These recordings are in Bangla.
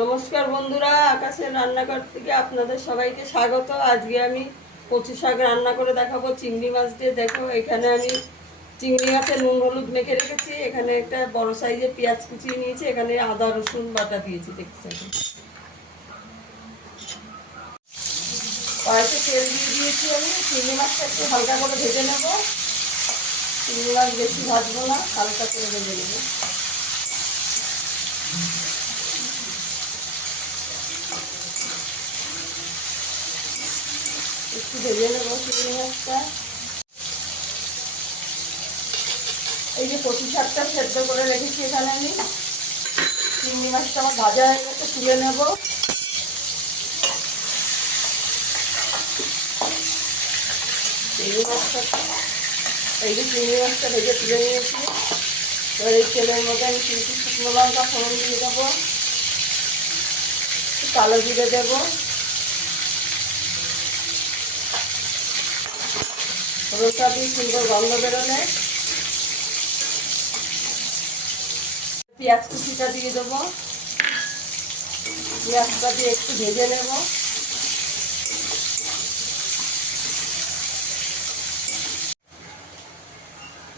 নমস্কার বন্ধুরা, আকাশের রান্নাঘর থেকে আপনাদের সবাইকে স্বাগত। আজকে আমি কচু শাক রান্না করে দেখাবো চিংড়ি মাছ দিয়ে। দেখো, এখানে আমি চিংড়ি মাছের নুন হলুদ মেখে রেখেছি। এখানে একটা বড় সাইজের পেঁয়াজ কুচিয়ে নিয়েছি। এখানে আদা রসুন বাটা দিয়েছি। দেখতে কড়াইতে তেল দিয়ে দিয়েছি। আমি চিংড়ি মাছটা একটু হালকা করে ভেজে নেব। চিংড়ি মাছ বেশি ভাজবো না, হালকা করে ভেজে নেবো। একটু ভেজে নেবো চিংড়ি মাছটা। এই যে কচু শাকটা সেদ্ধ করে রেখেছি, এখানে আমি চিংড়ি মাছটা আমার ভাজা হয়ে গেছে, তুলে নেব। চিংড়ি মাছটা এই যে চিংড়ি মাছটা ভেজে তুলে নিয়েছি। এবার এই তেলের মধ্যে আমি কিন্তু শুকনো লঙ্কা ফোড়ন দিয়ে দেবো, কালো জিরে দেবো, ফোড়নটা দিয়ে সুন্দর গন্ধ বেরোলে পেঁয়াজ কুচিটা দিয়ে দেবো। পেঁয়াজটা দিয়ে একটু ভেজে নেব।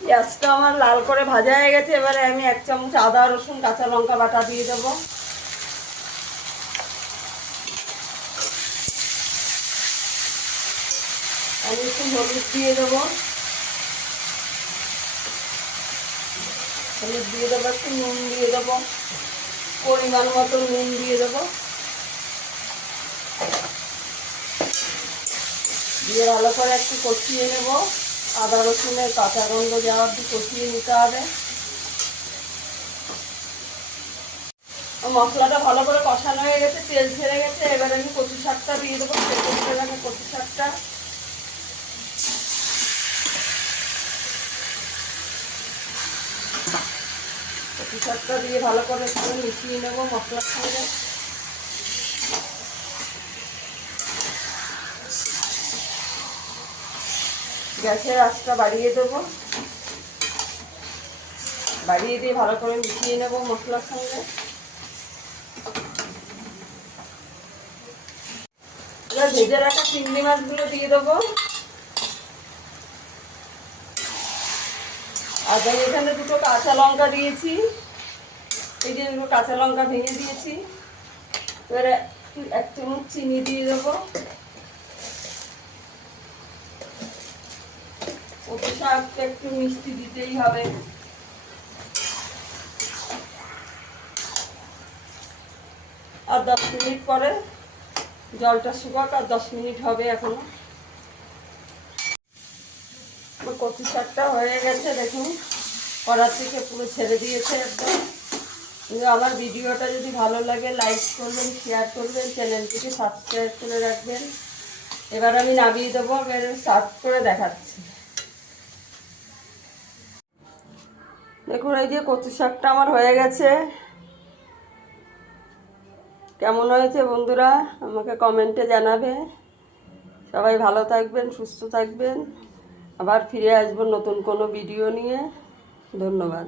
পেঁয়াজটা আমার লাল করে ভাজা হয়ে গেছে। এবারে আমি 1 চামচ আদা রসুন কাঁচা লঙ্কা বাটা দিয়ে দেবো। আমি একটু হলুদ দিয়ে দেবো। হলুদ দিয়ে দেবো, একটু নুন দিয়ে দেবো, পরিমাণ মতো নুন দিয়ে দেবো। দিয়ে ভালো করে একটু কষিয়ে নেব। আদা রসুনের কাঁচা গন্ধ যাওয়ার দিয়ে কষিয়ে নিতে হবে। মশলাটা ভালো করে কষানো হয়ে গেছে, তেল ছেড়ে গেছে। এবার আমি কচু শাকটা দিয়ে দেবো। সেদ্ধ করে রাখা কচু শাকটা দিয়ে ভালো করে একটু মিশিয়ে নেবো মশলার সঙ্গে। গ্যাসের আঁচটা বাড়িয়ে দেবো। বাড়িয়ে দিয়ে ভালো করে মিশিয়ে নেবো মশলার সঙ্গে। এবার ভেজে রাখা চিংড়ি মাছগুলো দিয়ে দেবো। আর আমি এখানে 2টো কাঁচা লঙ্কা দিয়েছি। এই যে 2টো কাঁচা লঙ্কা ভেঙে দিয়েছি। এবারে 1 চামচ চিনি দিয়ে দেবো। কচু শাকটা একটু মিষ্টি দিতেই হবে। আর 10 মিনিট পরে জলটা শুকাক, আর 10 মিনিট হবে এখনো। কচু শাকটা হয়ে গেছে, দেখুন কড়া থেকে পুরো ছেড়ে দিয়েছে একদম। কিন্তু আমার ভিডিওটা যদি ভালো লাগে লাইক করবেন, শেয়ার করবেন, চ্যানেলটিকে সাবস্ক্রাইব করে রাখবেন। এবার আমি নামিয়ে দেবো। এবার সার্ভ করে দেখাচ্ছি। দেখুন, এই যে কচু শাকটা আমার হয়ে গেছে। কেমন হয়েছে বন্ধুরা আমাকে কমেন্টে জানাবে। সবাই ভালো থাকবেন, সুস্থ থাকবেন। আবার ফিরে আসবো নতুন কোনো ভিডিও নিয়ে। ধন্যবাদ।